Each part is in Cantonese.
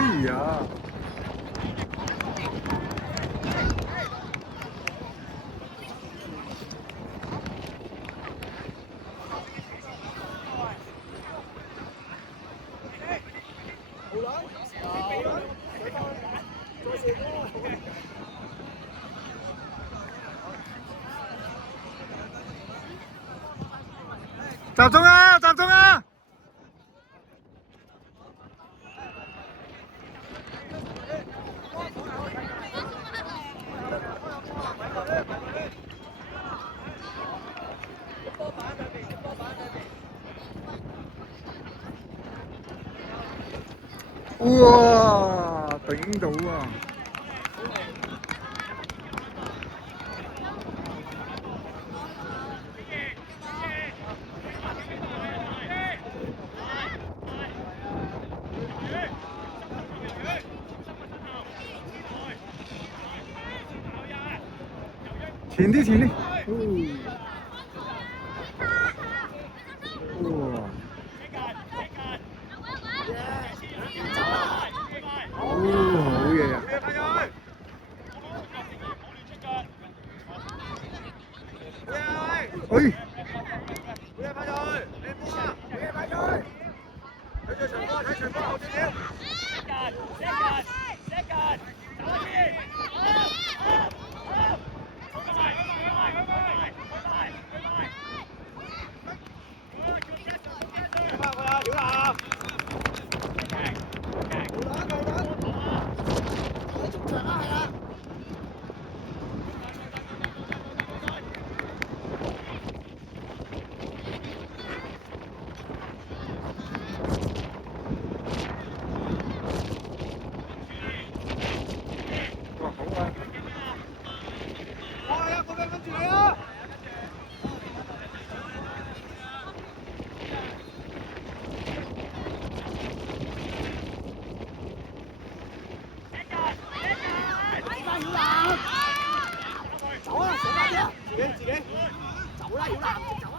以呀！集中啊！集中啊！哇！頂到啊！前啲前啲。哇！好嘢啊！哎！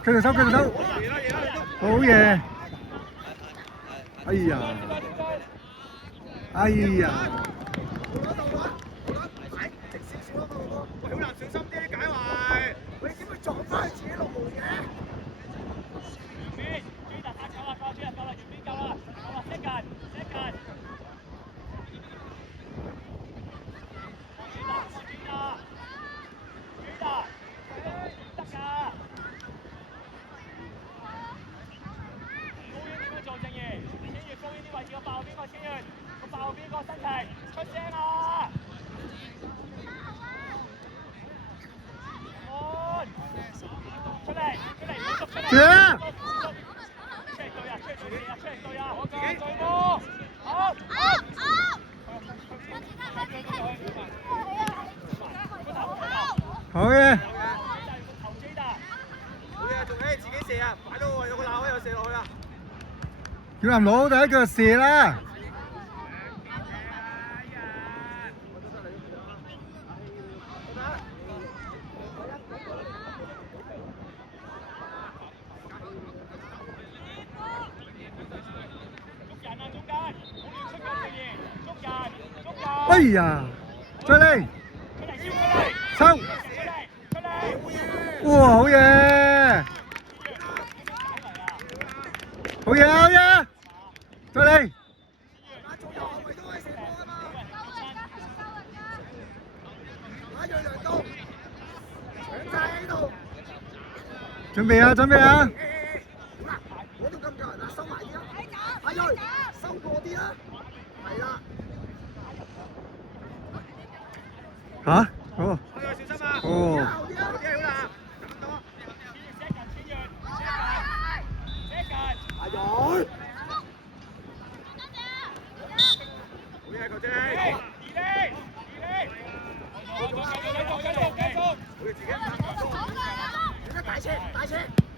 繼續收，繼續收，好嘢！哎呀，哎呀！喂，好難小心啲解圍，你點會撞翻自己落路嘅？邊，主達打夠啦，夠啦，主達夠啦，原邊夠啦，夠啦，識緊，識緊。主達，主達，主達。個爆邊個先，個爆邊個身體出聲啊！出嚟，出嚟，出嚟！出嚟對啊！出嚟對啊！出嚟對啊！我個對波，好，好嘅。好嘢，仲可以自己射啊！擺到有個罅又射落去啊！小南佬第一腳射啦！哎呀！再嚟！收！哇！好嘢！好嘢！好嘢！再嚟！準備啊！準備啊！嗰度咁夠人啊，收埋啲啦，睇佢收過啲啦，係啦。嚇？哦。小心啊！哦。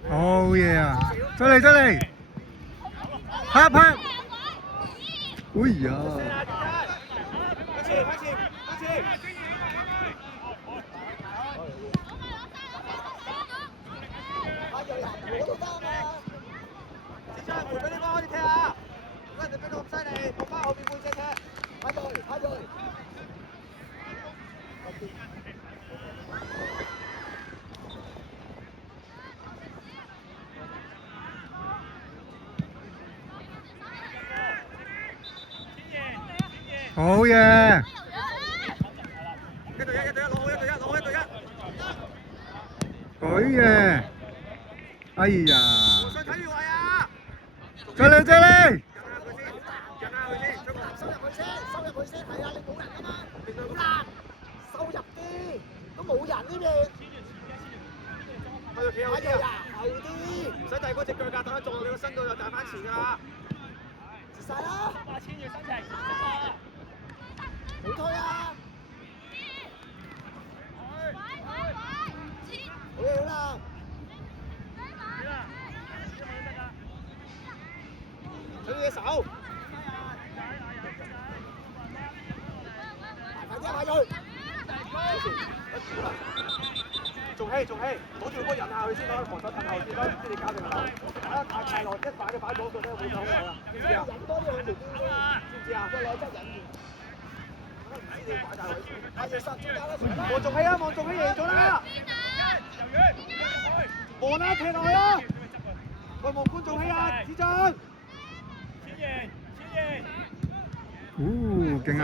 好嘢啊！再嚟再嚟，拍拍！哎呀！小張，回俾啲波我哋踢下，點解你俾到咁犀利？冇翻後邊半隻踢。好嘢！一對一，一對一，攞好一對一，攞好一對一。好嘢！哎呀！想睇住位啊！再嚟再嚟！入下佢先，收入去先，收入去先，係啊，你冇人㗎嘛，好難，收入啲，都冇人呢邊。去到企後啲啊！後啲，唔使遞嗰隻腳㗎，等佢撞到你個身度就彈翻前㗎啦。截曬啦！冇推啊！好嘢啦！取隻手。快啲快佢！仲氣仲氣，攞住個波引下佢先咯，防守褪後先咯，知你交定啦。啊，大落一擺就擺左腳咧，會好耐啊！知唔知啊？引多啲佢條邊先，知唔知啊？個內側引住。唔知你擺大位先。阿葉實中間啦，望仲氣啊！望仲氣贏咗啦！望啦，踢落去啊！喂，望觀眾氣啊！子俊。勁啊！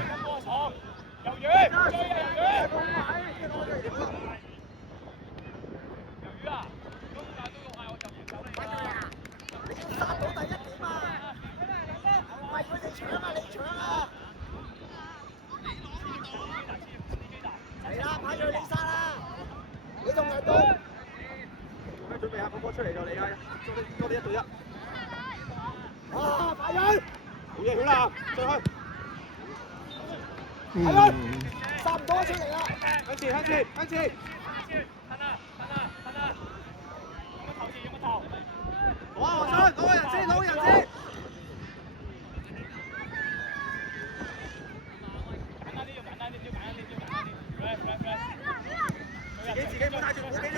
殺到第一點啊！唔係佢哋搶啊，你搶啊！係啦，派咗你殺啦！你同人講。準備下個波出嚟就你啊！多啲一對一。啊，派咗！好嘢，曉南，上去。係咯，殺唔到出嚟啦！向前，向前，向前。攞啊，黃信，攞個人先，攞個人先。自己唔好帶住，唔好記住。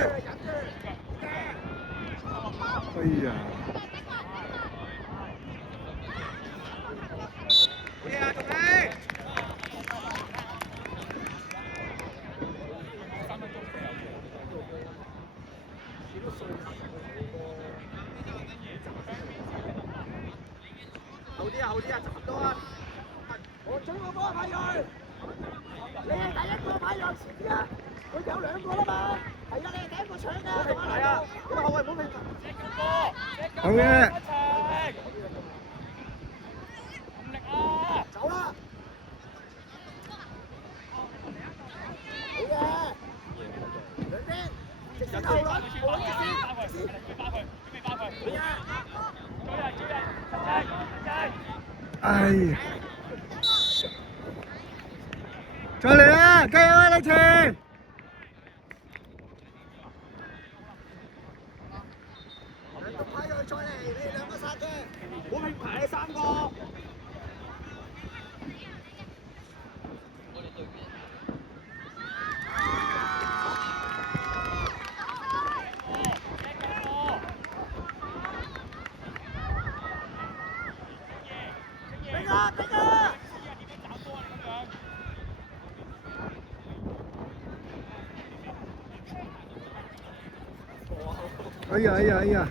哎呀！好嘢啊，仲氣！後啲啊，後啲啊，差唔多啊。我搶個波派佢，你係第一個派讓前啲啊！佢有兩個啦嘛，係啊，你係第一個搶㗎，係啊，咁啊後衞唔好平。好嘢！走啦！好嘅，兩邊直線後輪，後輪直線，哎呀！再嚟啊！加油啊，李晴！派佢再嚟，你哋兩個殺嘅。好平排啊，三個。俾啊俾啊！哎呀哎呀哎呀！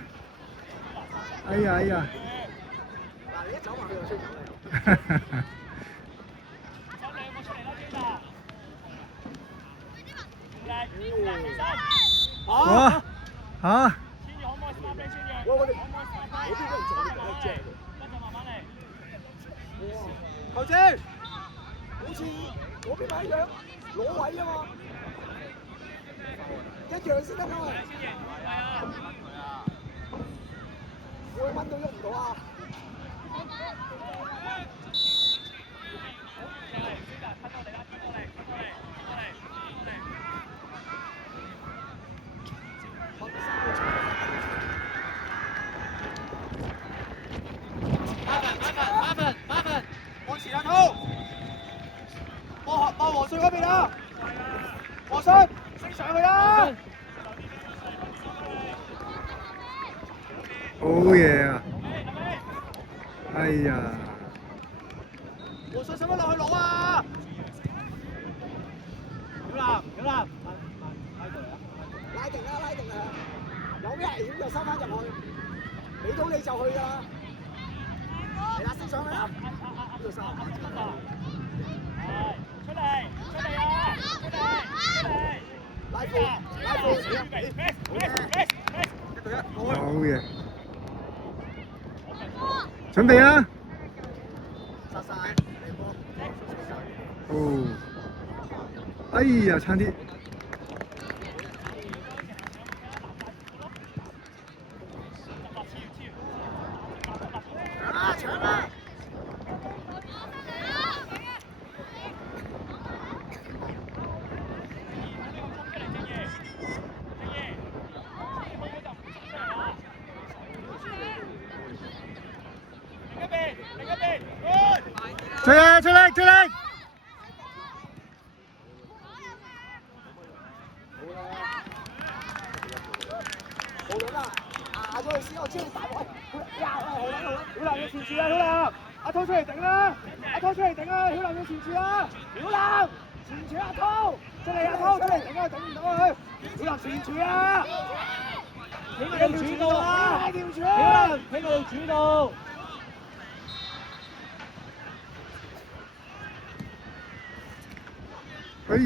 哎呀哎呀！嗱，你一走埋佢就出走啦。哇！嚇！我哋嗰邊人做得正喎。球證，好似嗰邊咪一樣攞位啊嘛，一樣先得㗎嘛。會掹到喐唔到啊！往前啊，套。望黃信嗰邊啊！黃信，升上去啦！好嘢啊！哎呀！黃信使乜落去攞啊？曉南，曉南，拉定啦，拉定啦，有咩危險就收翻入去，俾到你就去㗎啦。嚟啦，升上去啦！呢度收。好嘢，準備啊！哦，哎呀，差啲。追啊！出力！出力！冇咗啦，壓咗佢先，我知你大位。曉南要前住啊！曉南，阿滔出嚟頂啦！阿滔出嚟頂啊！曉南要前住啊！曉南前住阿滔，出嚟阿滔出嚟頂啊！頂唔到佢，曉南前住啊！喺我哋主導啊！曉南喺我哋主導。哎呀！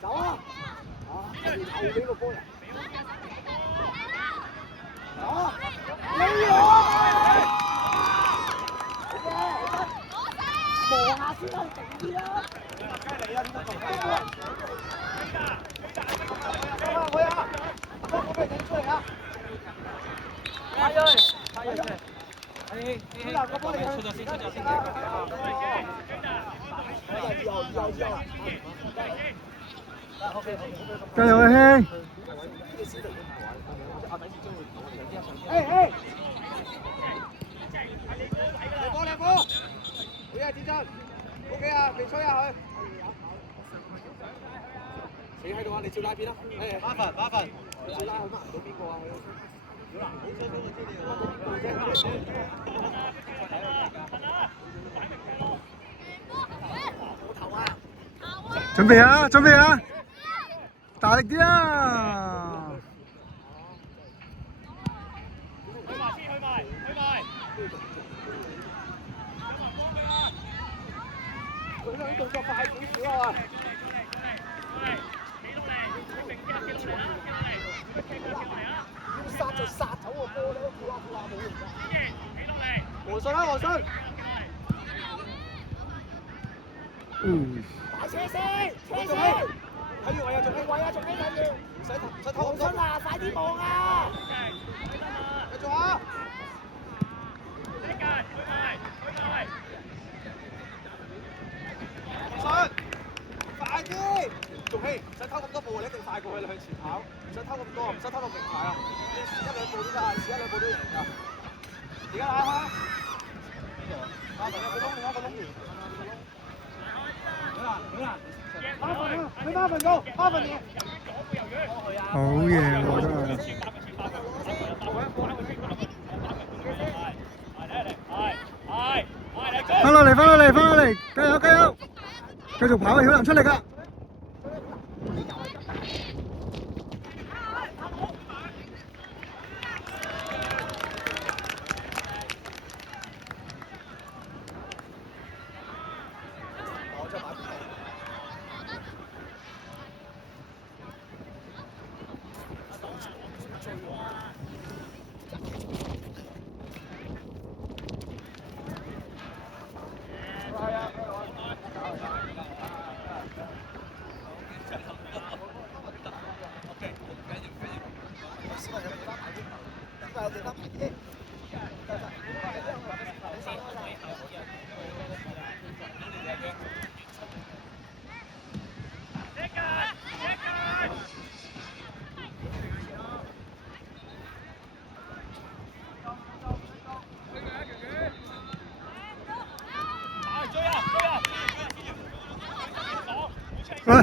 走啊！後俾個波人。走啊！你攞！望下先啦，靜啲啦。梗係你啊！點解咁快啊？我呀，我俾你頂出嚟啊！快啲！快啲！曉南個波你出咗先，出咗先。加油啊，兄！哎！兩波！好嘢，志真 ！OK 啊，未吹啊佢。死喺度啊！你照拉片啦。誒，麻煩。照拉好嘛？到邊個啊？準備啊！準備啊！大力啲啊！佢兩啲動作快少少啊！要殺就殺走個波咧，跳下冇用㗎。黃信啊，黃信！打車先，車先！睇住位啊，仲睇位啊，仲睇緊要。唔使拖咁多。黃信啊，快啲望啊！繼續啊！黃信，快啲！仲希，唔使偷咁多步，你一定快過去，你向前跑，唔使偷咁多，唔使偷到明牌啊！你遲一兩步都得，遲一兩步都贏㗎。而家打下。另一個窿完。Marvin 到，Marvin嘢。好嘢喎，真係！翻落嚟，加油！繼續跑啊，曉南出力啊！喂！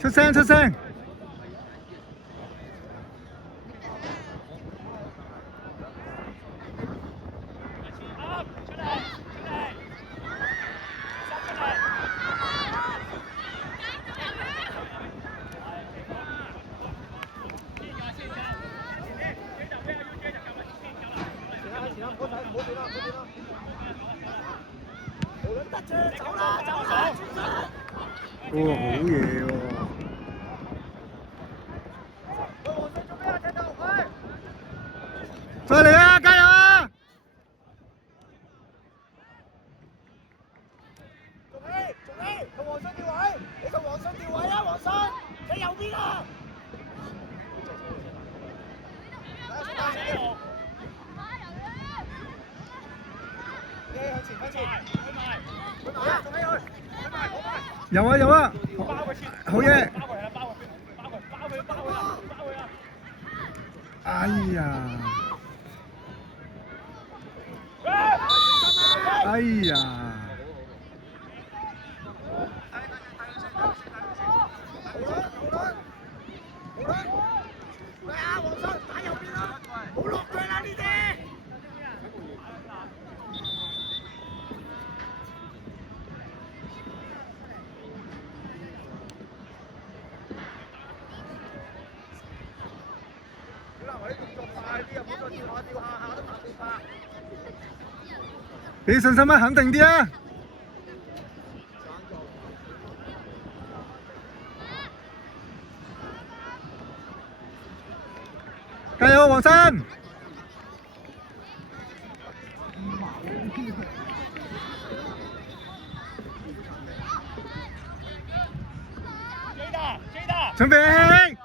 出聲出聲。走啦走啦！哇，好嘢喎！再嚟啊！加油啊！仲希，同黃信調位，你同黃信調位啊！黃信，企右邊啊！有啊有啊，好嘢！哎呀！哎呀！喂啊，黃信打右邊啦，好落腳啦呢啲。俾信心啊，肯定啲啊！加油，黃生！準備！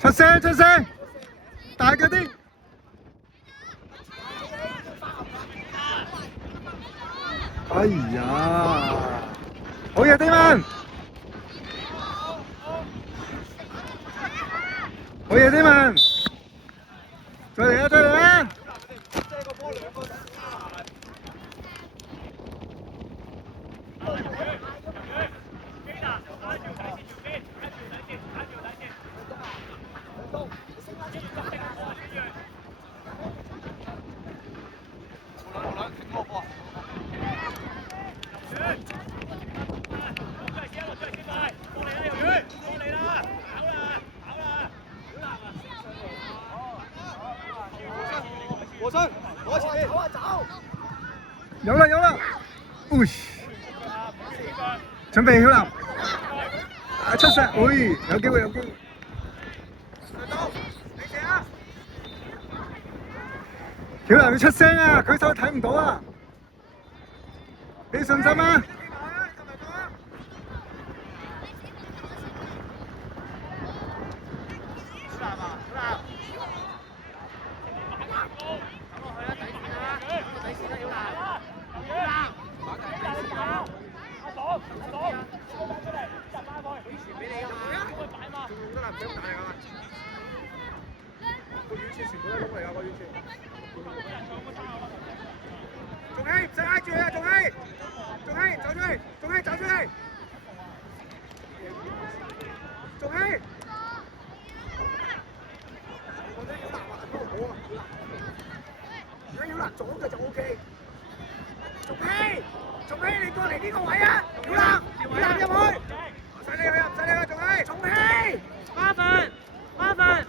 出聲出聲！大腳啲！哎呀！好嘢，丁文！好嘢，丁文！再嚟啊！再嚟啊！和珅，攞前面，走啊走！有啦有啦！準備曉南，出聲！喂，有機會有機會！曉南要出聲啊！佢手睇唔到啊！俾信心啊！仲希唔使挨住啊！仲希走出嚟！仲希走出嚟！仲希，我覺得曉南話都好啊，如果曉南左腳就 OK。仲希，你過嚟呢個位啊！曉南入去，唔使你去啊！唔使你去，仲希。仲希，麻煩。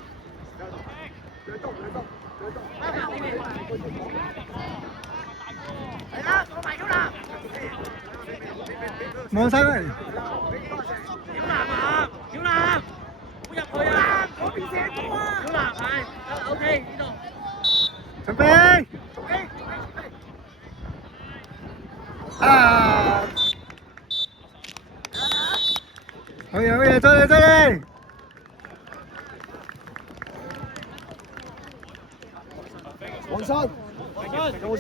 係啦，過埋曉南。望晒嚟！曉南，好入去啊！嗰邊射波啊！曉南係，OK 呢度。準備！啊！好嘢好嘢，再嚟再嚟！黃信，有冇